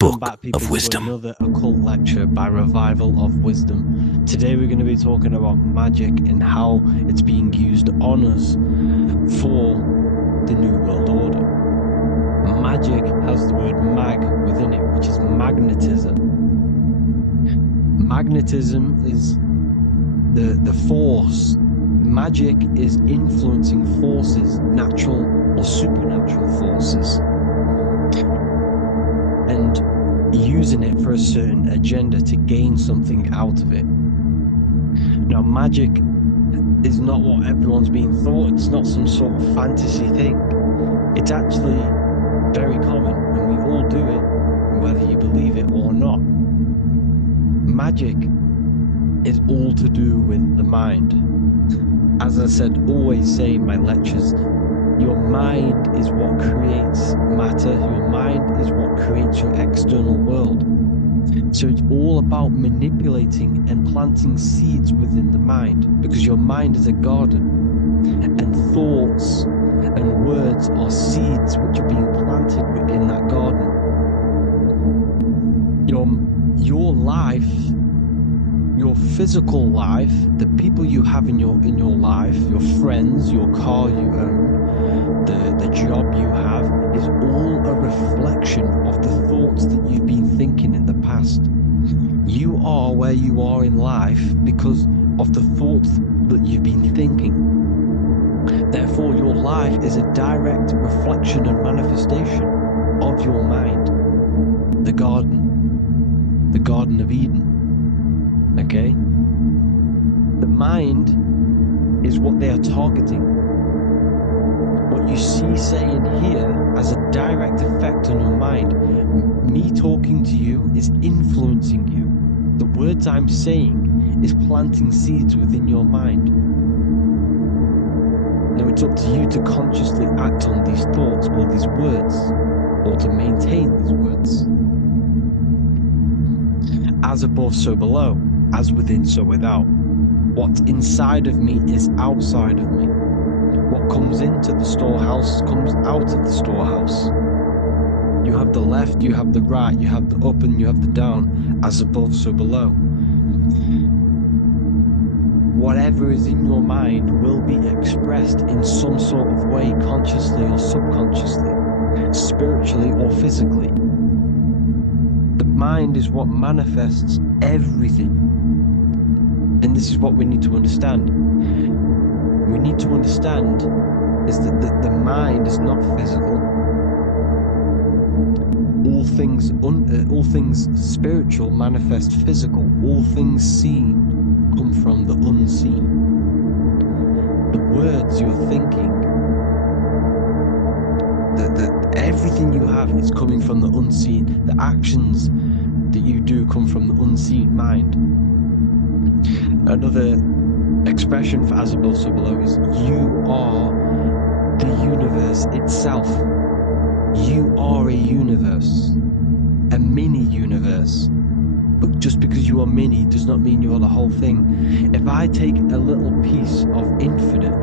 Welcome Book back, people, of to Wisdom. another occult lecture by Revival of Wisdom. Today we're going to be talking about magic and how it's being used on us for the New World Order. Magic has the word mag within it, which is magnetism. Magnetism is the force. Magic is influencing forces, natural or supernatural forces, and using it for a certain agenda to gain something out of it. Now, magic is not what everyone's being thought. It's not some sort of fantasy thing. It's actually very common, and we all do it, whether you believe it or not. Magic is all to do with the mind. As I said, always say in my lectures, your mind is what creates matter. Your mind is what creates your external world. So it's all about manipulating and planting seeds within the mind, because your mind is a garden, and thoughts and words are seeds which are being planted within that garden. Your life, your physical life, the people you have in your life, your friends, your car you own, the job you have, is all a reflection of the thoughts that you've been thinking in the past. You are where you are in life because of the thoughts that you've been thinking. Therefore, your life is a direct reflection and manifestation of your mind. The Garden of Eden. Okay? The mind is what they are targeting. What you see, say, and hear has a direct effect on your mind. Me talking to you is influencing you. The words I'm saying is planting seeds within your mind. Now it's up to you to consciously act on these thoughts or these words, or to maintain these words. As above, so below. As within, so without. What's inside of me is outside of me. What comes into the storehouse comes out of the storehouse. You have the left, you have the right, you have the up and you have the down. As above, so below. Whatever is in your mind will be expressed in some sort of way, consciously or subconsciously, spiritually or physically. The mind is what manifests everything. And this is what we need to understand. We need to understand is that the mind is not physical. All things spiritual manifest physical. All things seen come from the unseen. The words you're thinking, everything you have is coming from the unseen. The actions that you do come from the unseen mind. Another expression for as above, so below is you are the universe itself. You are a universe, a mini universe. But just because you are mini does not mean you are the whole thing. If I take a little piece of infinite,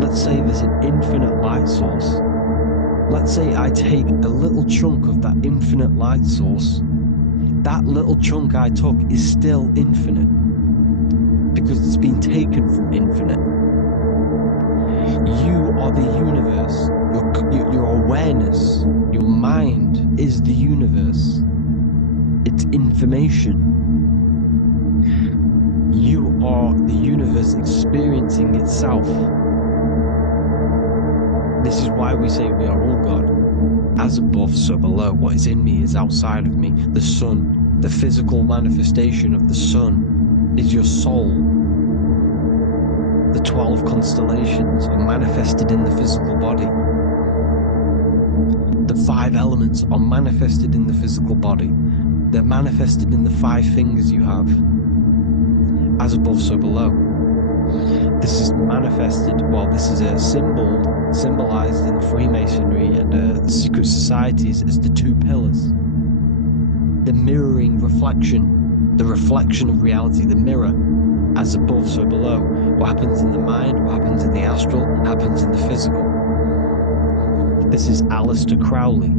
let's say there's an infinite light source. Let's say I take a little chunk of that infinite light source. That little chunk I took is still infinite, because it's been taken from infinite. You are the universe. Your awareness, your mind is the universe. It's information. You are the universe experiencing itself. This is why we say we are all God. As above, so below. What is in me is outside of me. The sun, the physical manifestation of the sun, is your soul. The 12 constellations are manifested in the physical body. The 5 elements are manifested in the physical body. They're manifested in the 5 fingers you have. As above, so below. This is manifested, well, this is a symbol symbolized in Freemasonry and the secret societies as the 2 pillars. The mirroring reflection, the reflection of reality, the mirror. As above, so below. What happens in the mind, what happens in the astral, happens in the physical. This is Aleister Crowley.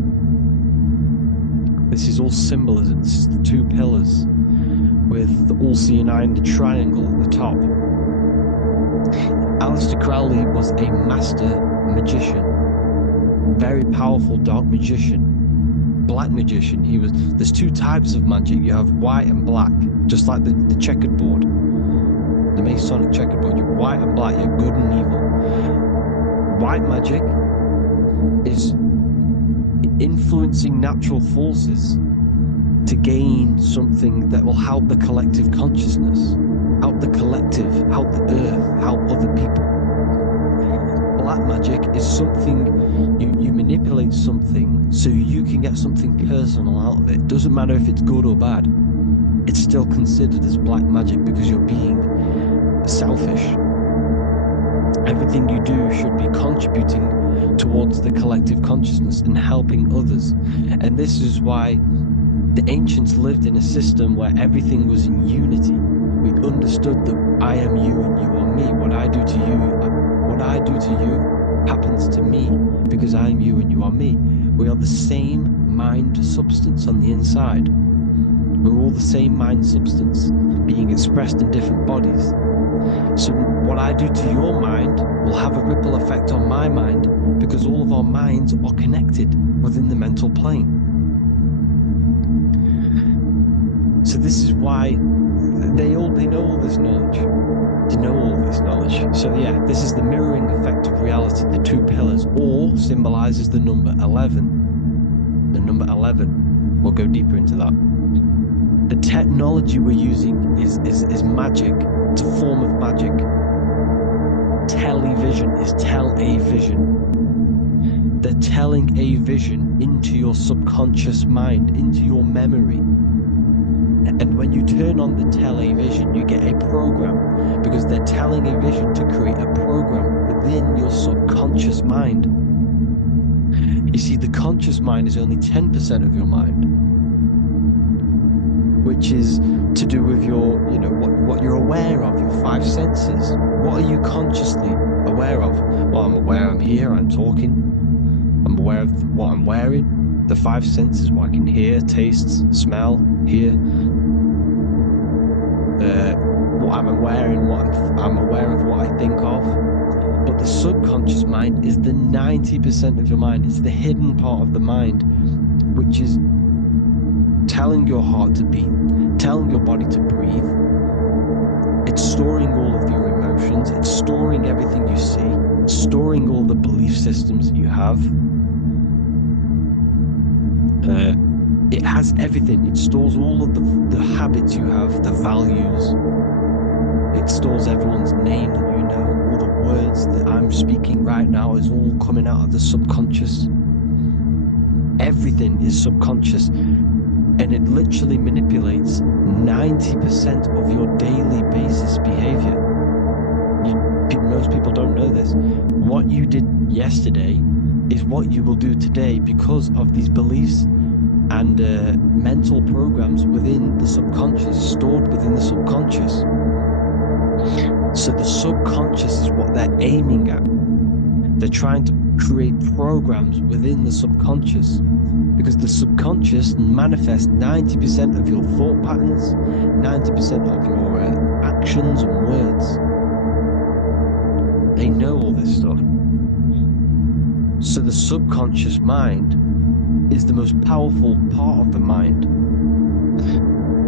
This is all symbolism. This is the two pillars with the all-seeing eye and the triangle at the top. Aleister Crowley was a master magician, very powerful dark magician, black magician. There's two types of magic. You have white and black, just like the checkered board, the Masonic checkered board. You have white and black, you have good and evil. White magic is influencing natural forces to gain something that will help the collective consciousness, help the collective, help the earth, help other people. Black magic is something, you manipulate something so you can get something personal out of it. Doesn't matter if it's good or bad. It's still considered as black magic because you're being selfish. Everything you do should be contributing towards the collective consciousness and helping others. And this is why the ancients lived in a system where everything was in unity. We understood that I am you and you are me. What I do to you happens to me because I am you and you are me. We are the same mind substance on the inside. We're all the same mind substance being expressed in different bodies. So what I do to your mind will have a ripple effect on my mind because all of our minds are connected within the mental plane. So this is why they know all this knowledge. They know all of this knowledge. So yeah, this is the mirroring effect of reality, the two pillars, or symbolizes the number 11. The number 11. We'll go deeper into that. The technology we're using is magic. It's a form of magic. Television is tell-a-vision. They're telling a vision into your subconscious mind, into your memory. And when you turn on the television, you get a program because they're telling a vision to create a program within your subconscious mind. You see, the conscious mind is only 10% of your mind, which is to do with your, what you're aware of, your five senses. What are you consciously aware of? Well, I'm aware I'm here, I'm talking. I'm aware of what I'm wearing. The five senses, what I can hear, taste, smell, hear. What I'm wearing, I'm aware of what I think of. But the subconscious mind is the 90% of your mind. It's the hidden part of the mind, which is telling your heart to beat, telling your body to breathe. It's storing all of your emotions. It's storing everything you see, storing all the belief systems that you have. It has everything. It stores all of the habits you have, the values. It stores everyone's name that you know. All the words that I'm speaking right now is all coming out of the subconscious. Everything is subconscious. And it literally manipulates 90% of your daily basis behavior. Most people don't know this. What you did yesterday is what you will do today because of these beliefs and mental programs within the subconscious, stored within the subconscious. So the subconscious is what they're aiming at. They're trying to create programs within the subconscious because the subconscious manifests 90% of your thought patterns, 90% of your actions and words. They know all this stuff. So the subconscious mind is the most powerful part of the mind.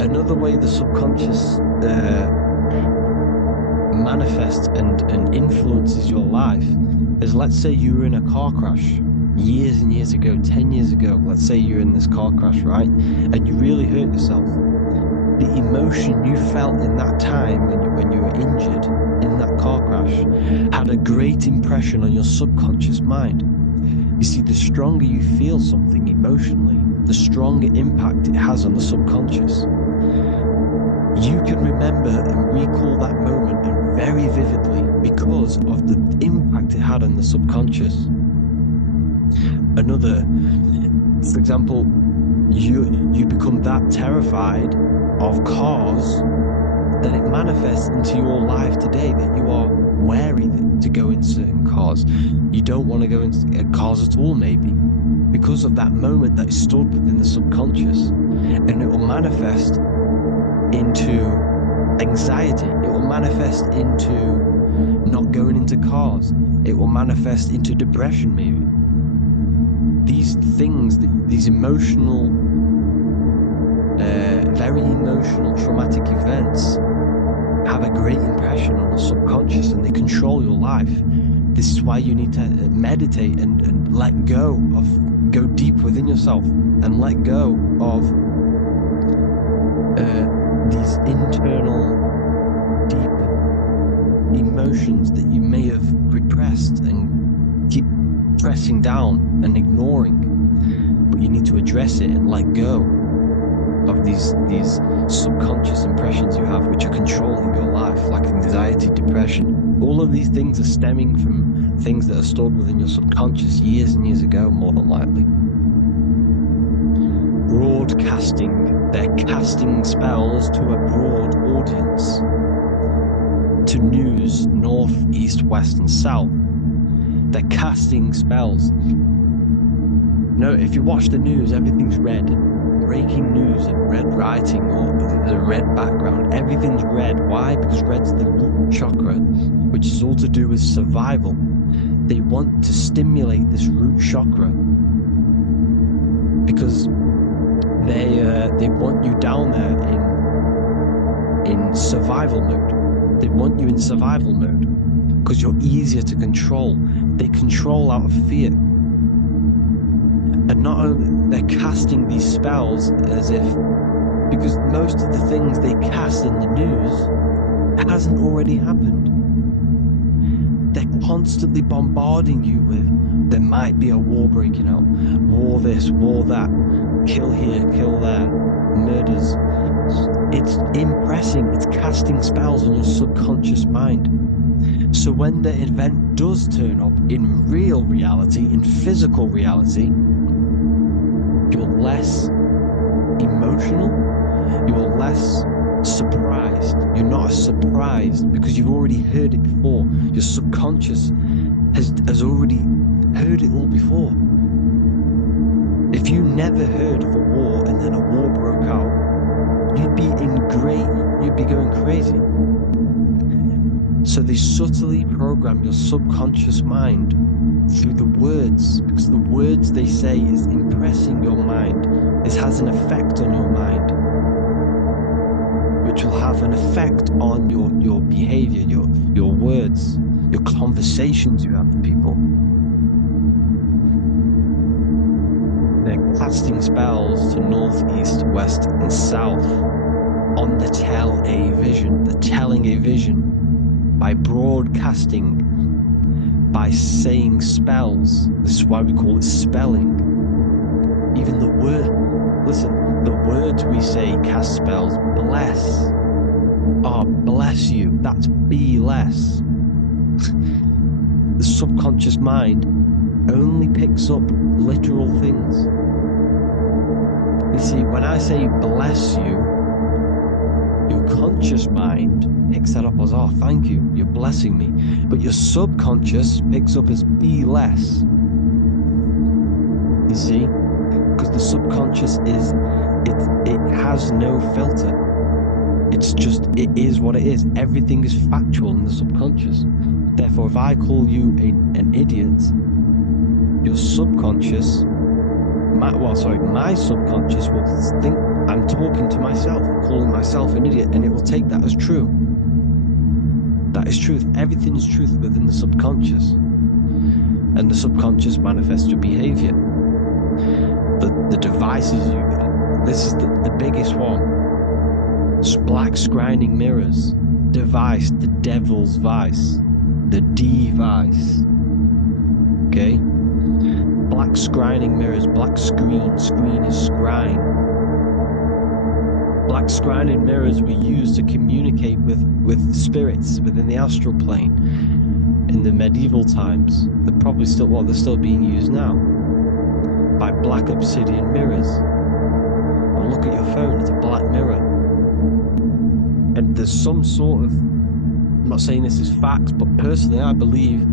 Another way the subconscious manifests and influences your life is, let's say you were in a car crash years and years ago, 10 years ago. Let's say you're in this car crash, right? And you really hurt yourself. The emotion you felt in that time when you were injured in that car crash had a great impression on your subconscious mind. You see, the stronger you feel something emotionally, the stronger impact it has on the subconscious. You can remember and recall that moment and very vividly because of the impact it had on the subconscious. Another, for example, you become that terrified of cars that it manifests into your life today that you are wary to go in certain cars. You don't want to go into cars at all, maybe. because of that moment that is stored within the subconscious, and it will manifest into anxiety. It will manifest into not going into cars. It will manifest into depression, maybe. These things, these emotional, very emotional, traumatic events have a great impression on the subconscious, and they control your life. This is why you need to meditate and let go deep within yourself and let go of these internal deep emotions that you may have repressed and keep pressing down and ignoring. But you need to address it and let go of these subconscious impressions you have, which are controlling your life, like anxiety, depression. All of these things are stemming from things that are stored within your subconscious years and years ago, more than likely. Broadcasting. They're casting spells to a broad audience, to news, north, east, west, and south. They're casting spells. No, if you watch the news, everything's red. Breaking news and red writing, or the red background, everything's red. Why? Because red's the root chakra, which is all to do with survival. They want to stimulate this root chakra because they want you down there in survival mode. They want you in survival mode because you're easier to control. They control out of fear. And not only they're casting these spells as if, because most of the things they cast in the news hasn't already happened. They're constantly bombarding you with, there might be a war breaking out, war this, war that, kill here, kill there, murders. It's impressing, it's casting spells on your subconscious mind. So when the event does turn up in real reality, in physical reality, you're less emotional, you're less surprised. You're not as surprised because you've already heard it before. Your subconscious has already heard it all before. If you never heard of a war and then a war broke out, you'd be going crazy. So they subtly program your subconscious mind through the words, because the words they say is impressing your mind. This has an effect on your mind, which will have an effect on your behavior, your words, your conversations you have with people. They're casting spells to north, east, west, and south on the telling a vision by broadcasting, by saying spells. This is why we call it spelling. Even the words we say cast spells. Bless. Oh, bless you. That's be less. The subconscious mind only picks up literal things. You see, when I say bless you, your conscious mind picks that up as, oh, thank you, you're blessing me. But your subconscious picks up as be less. You see? Because the subconscious it has no filter. It is what it is. Everything is factual in the subconscious. Therefore, if I call you an idiot, your subconscious, my subconscious will think I'm talking to myself and calling myself an idiot, and it will take that as true. That is truth. Everything is truth within the subconscious. And the subconscious manifests your behavior. The devices you got, this is the biggest one. Black scrying mirrors. Device, the devil's vice. The device. Okay? Black scrying mirrors, black screen is scrying. Black scrying mirrors were used to communicate with spirits within the astral plane in the medieval times. They're still being used now by black obsidian mirrors. And look at your phone, it's a black mirror. And there's some sort of, I'm not saying this is facts, but personally I believe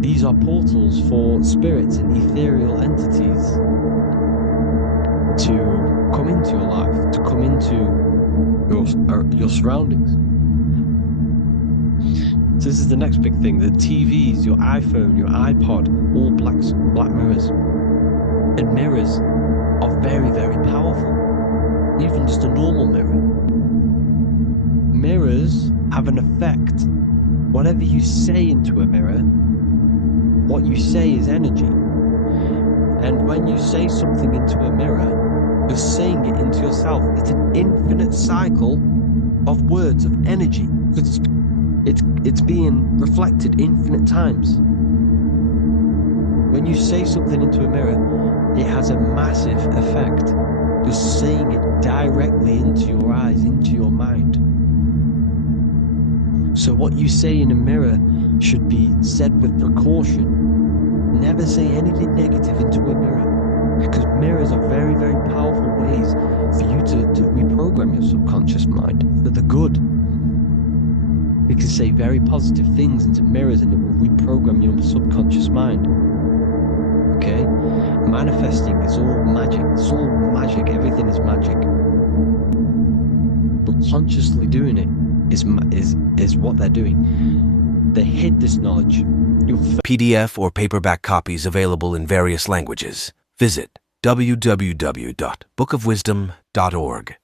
These are portals for spirits and ethereal entities to come into your life, to come into your surroundings. So this is the next big thing. The TVs, your iPhone, your iPod, all black mirrors. And mirrors are very, very powerful. Even just a normal mirror. Mirrors have an effect. Whatever you say into a mirror, what you say is energy. And when you say something into a mirror, you're saying it into yourself. It's an infinite cycle of words, of energy, because it's being reflected infinite times. When you say something into a mirror, it has a massive effect. Just saying it directly into your eyes, into your mind. So what you say in a mirror should be said with precaution. Never say anything negative into a mirror, because mirrors are very, very powerful ways for you to reprogram your subconscious mind for the good. You can say very positive things into mirrors and it will reprogram your subconscious mind. Okay? Manifesting is all magic. It's all magic. Everything is magic. But consciously doing it is what they're doing. They hid this knowledge. PDF or paperback copies available in various languages. Visit www.bookofwisdom.org.